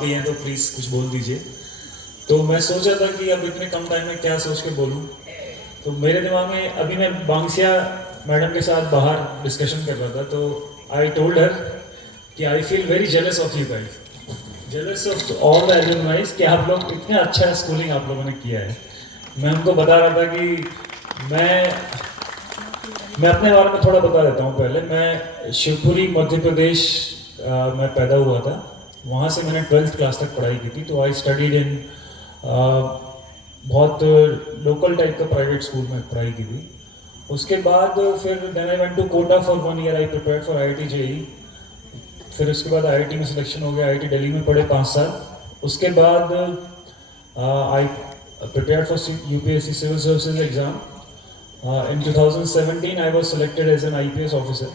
भी हैं तो प्लीज़ कुछ बोल दीजिए। तो मैं सोचा था कि अब इतने कम टाइम में क्या सोच के बोलूँ, तो मेरे दिमाग में अभी मैं बांग्सिया मैडम के साथ बाहर डिस्कशन कर रहा था, तो आई टोल्ड हर कि I feel very jealous of you guys, jealous of all the एलुमनाइज कि आप लोग इतना अच्छा स्कूलिंग आप लोगों ने किया है। मैं उनको बता रहा था कि मैं अपने बारे में थोड़ा बता देता हूँ। पहले मैं शिवपुरी मध्य प्रदेश में पैदा हुआ था, वहाँ से मैंने 12th क्लास तक पढ़ाई की थी। तो आई स्टडीड इन बहुत लोकल टाइप का प्राइवेट स्कूल में पढ़ाई की थी। उसके बाद फिर then I went to Kota for 1 year, I prepared for IIT JEE। फिर उसके बाद IIT में सिलेक्शन हो गया, IIT दिल्ली में पढ़े 5 साल। उसके बाद I prepared for UPSC civil services exam. In 2017 I was selected as an IPS officer.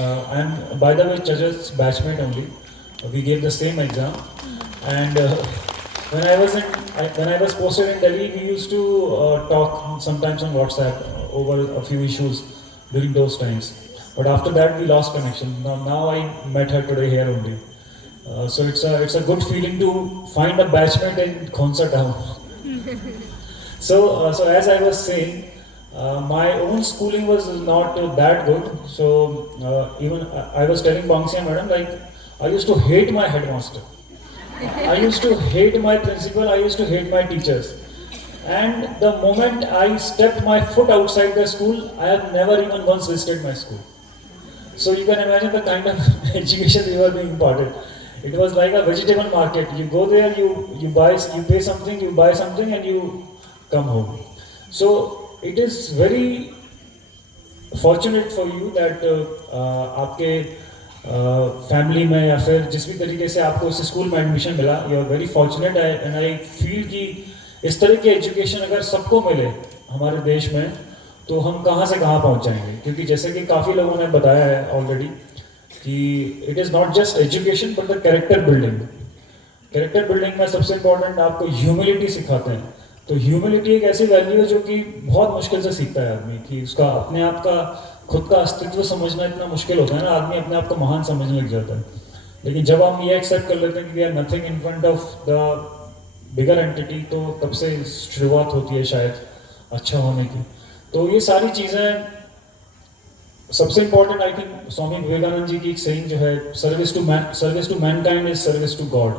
I am by the way Chajat's batchmate only. We gave the same exam, and when I was posted in Delhi, we used to talk sometimes on WhatsApp over a few issues during those times. But after that we lost connection. Now I met her today here only. So it's a good feeling to find a batchmate in Khonsa town. So as I was saying, my own schooling was not that good. So even I was telling Bangsia madam, like I used to hate my headmaster, I used to hate my principal, I used to hate my teachers. And the moment I stepped my foot outside the school, I have never even once visited my school. So you can imagine the kind of education we were being imparted. It was like a vegetable market. You go there, you buy, you pay something, you buy something, and you come home. So it is very fortunate for you that आपके family में या फिर जिस भी तरीके से आपको इस स्कूल में एडमिशन मिला, you are very fortunate. And I feel कि इस तरह की एजुकेशन अगर सबको मिले हमारे देश में, तो हम कहाँ से कहाँ पहुँच जाएंगे। क्योंकि जैसे कि काफ़ी लोगों ने बताया है ऑलरेडी कि it is not just education but the character building. Character building में सबसे इम्पोर्टेंट आपको ह्यूमिलिटी सिखाते हैं। तो ह्यूमिलिटी एक ऐसी वैल्यू है जो कि बहुत मुश्किल से सीखता है आदमी, कि उसका अपने आप का खुद का अस्तित्व समझना इतना मुश्किल होता है ना, आदमी अपने आप को महान समझने लग जाता है। लेकिन जब हम ये एक्सेप्ट कर लेते हैं कि we are nothing in front of the bigger entity, तो तब से शुरुआत होती है शायद अच्छा होने की। तो ये सारी चीज़ें सबसे important, I think Swami Vivekananda ji की एक सेइंग जो है, service to mankind is service to God.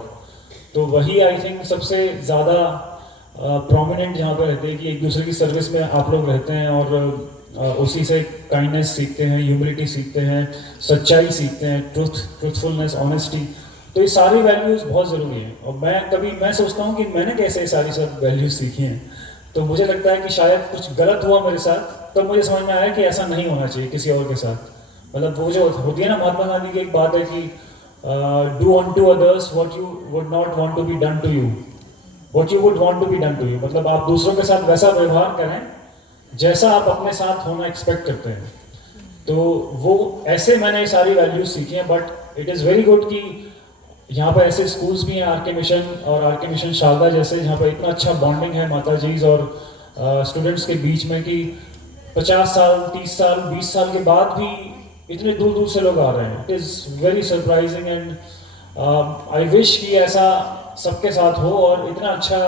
तो वही आई थिंक सबसे ज़्यादा प्रोमिनेंट यहाँ पे रहते हैं कि एक दूसरे की सर्विस में आप लोग रहते हैं, और उसी से काइंडनेस सीखते हैं, ह्यूमिलिटी सीखते हैं, सच्चाई सीखते हैं, ट्रूथफुलनेस, ऑनेस्टी। तो ये सारी वैल्यूज़ बहुत ज़रूरी हैं। और मैं सोचता हूँ कि मैंने कैसे ये सारी सब वैल्यूज़ सीखी हैं। तो मुझे लगता है कि शायद कुछ गलत हुआ मेरे साथ, तब मुझे समझ में आया कि ऐसा नहीं होना चाहिए किसी और के साथ। मतलब वो जो होती है ना, महात्मा गांधी की एक बात है कि do unto others what you would not want to be done to you, What you would want to be done to you। मतलब आप दूसरों के साथ वैसा व्यवहार करें जैसा आप अपने साथ होना एक्सपेक्ट करते हैं। तो वो ऐसे मैंने ये सारी वैल्यूज सीखी हैं। But it is very good कि यहाँ पर ऐसे स्कूल्स भी हैं, आर.के. मिशन और आर.के. मिशन शारदा जैसे, जहाँ पर इतना अच्छा बॉन्डिंग है माता जीज और स्टूडेंट्स के बीच में, कि 50 साल, 30 साल, 20 साल के बाद भी इतने दूर दूर से लोग आ रहे हैं। It is very surprising. And I wish कि ऐसा सबके साथ हो, और इतना अच्छा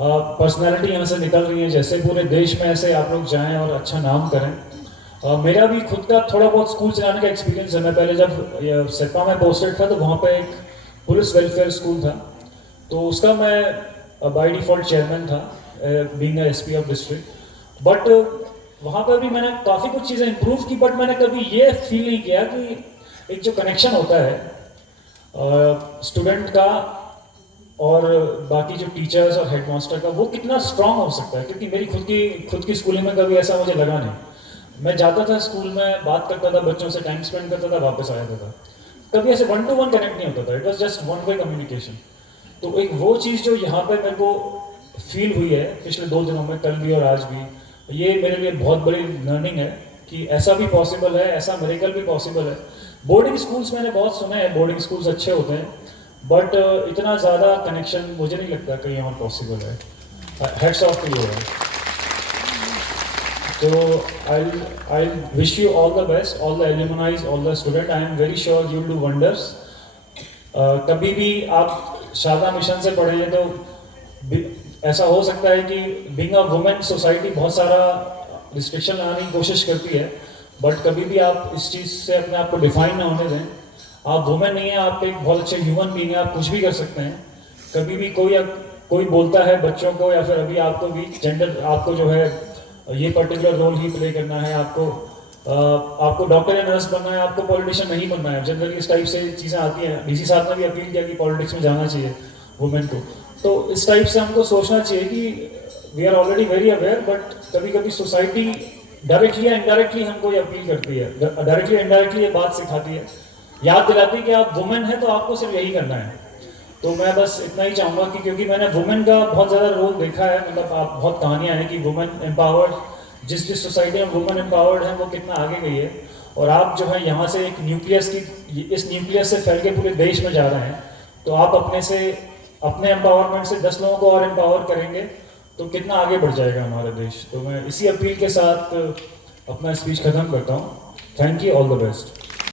पर्सनालिटी यहाँ से निकल रही है, जैसे पूरे देश में ऐसे आप लोग जाएं और अच्छा नाम करें। मेरा भी खुद का थोड़ा बहुत स्कूल चलाने का एक्सपीरियंस है। मैं पहले जब सेप्पा में पोस्टेड था, तो वहाँ पे एक पुलिस वेलफेयर स्कूल था, तो उसका मैं बाय डिफ़ॉल्ट चेयरमैन था, being SP of district. But वहाँ पर भी मैंने काफ़ी कुछ चीज़ें इम्प्रूव की, बट मैंने कभी ये फील नहीं किया कि एक जो कनेक्शन होता है स्टूडेंट का और बाकी जो टीचर्स और हेडमास्टर का, वो कितना स्ट्रांग हो सकता है। क्योंकि मेरी खुद की स्कूलिंग में कभी ऐसा मुझे लगा नहीं। मैं जाता था स्कूल में, बात करता था बच्चों से, टाइम स्पेंड करता था, वापस आ जाता था। कभी ऐसे 1-to-1 कनेक्ट नहीं होता था, it was just 1-way communication. तो एक वो चीज़ जो यहाँ पे मेरे को फील हुई है पिछले 2 दिनों में, कल भी और आज भी, ये मेरे लिए बहुत बड़ी लर्निंग है कि ऐसा भी पॉसिबल है, ऐसा मिरेकल भी पॉसिबल है। बोर्डिंग स्कूल्स मैंने बहुत सुने हैं, बोर्डिंग स्कूल्स अच्छे होते हैं, बट इतना ज़्यादा कनेक्शन मुझे नहीं लगता कहीं और पॉसिबल है। Heads off to you. So I'll wish you all the best, all the alumni, all the students. I am very sure you'll do wonders. कभी भी आप शारदा मिशन से पढ़े हैं, तो ऐसा हो सकता है कि बीइंग अ वुमेन सोसाइटी बहुत सारा रिस्ट्रिक्शन लगाने की कोशिश करती है, बट कभी भी आप इस चीज़ से अपने आप को डिफाइन ना होने दें। आप वुमेन नहीं है, आप एक बहुत अच्छे ह्यूमन बीइंग है, आप कुछ भी कर सकते हैं। कभी भी कोई बोलता है बच्चों को या फिर अभी आपको भी जेंडर, आपको जो है ये पर्टिकुलर रोल ही प्ले करना है, आपको डॉक्टर या नर्स बनना है, आपको पॉलिटिशियन नहीं बनना है, जनरली इस टाइप से चीज़ें आती हैं। डीसी साहब ने भी अपील किया कि पॉलिटिक्स में जाना चाहिए वुमेन को। तो इस टाइप से हमको सोचना चाहिए कि we are already very aware, but कभी कभी सोसाइटी डायरेक्टली या इनडायरेक्टली हमको ये अपील करती है, डायरेक्टली इनडायरेक्टली ये बात सिखाती है, याद दिलाती है कि आप वुमेन हैं तो आपको सिर्फ यही करना है। तो मैं बस इतना ही चाहूँगा कि क्योंकि मैंने वुमेन का बहुत ज़्यादा रोल देखा है, मतलब आप बहुत कहानियाँ हैं कि वुमेन एम्पावर्ड, जिस जिस सोसाइटी में वुमेन एम्पावर्ड है वो कितना आगे गई है। और आप जो है यहाँ से एक न्यूक्लियस की, इस न्यूक्लियस से फैल के पूरे देश में जा रहे हैं, तो आप अपने एम्पावरमेंट से 10 लोगों को और एम्पावर करेंगे तो कितना आगे बढ़ जाएगा हमारा देश। तो मैं इसी अपील के साथ अपना स्पीच खत्म करता हूँ। Thank you, all the best.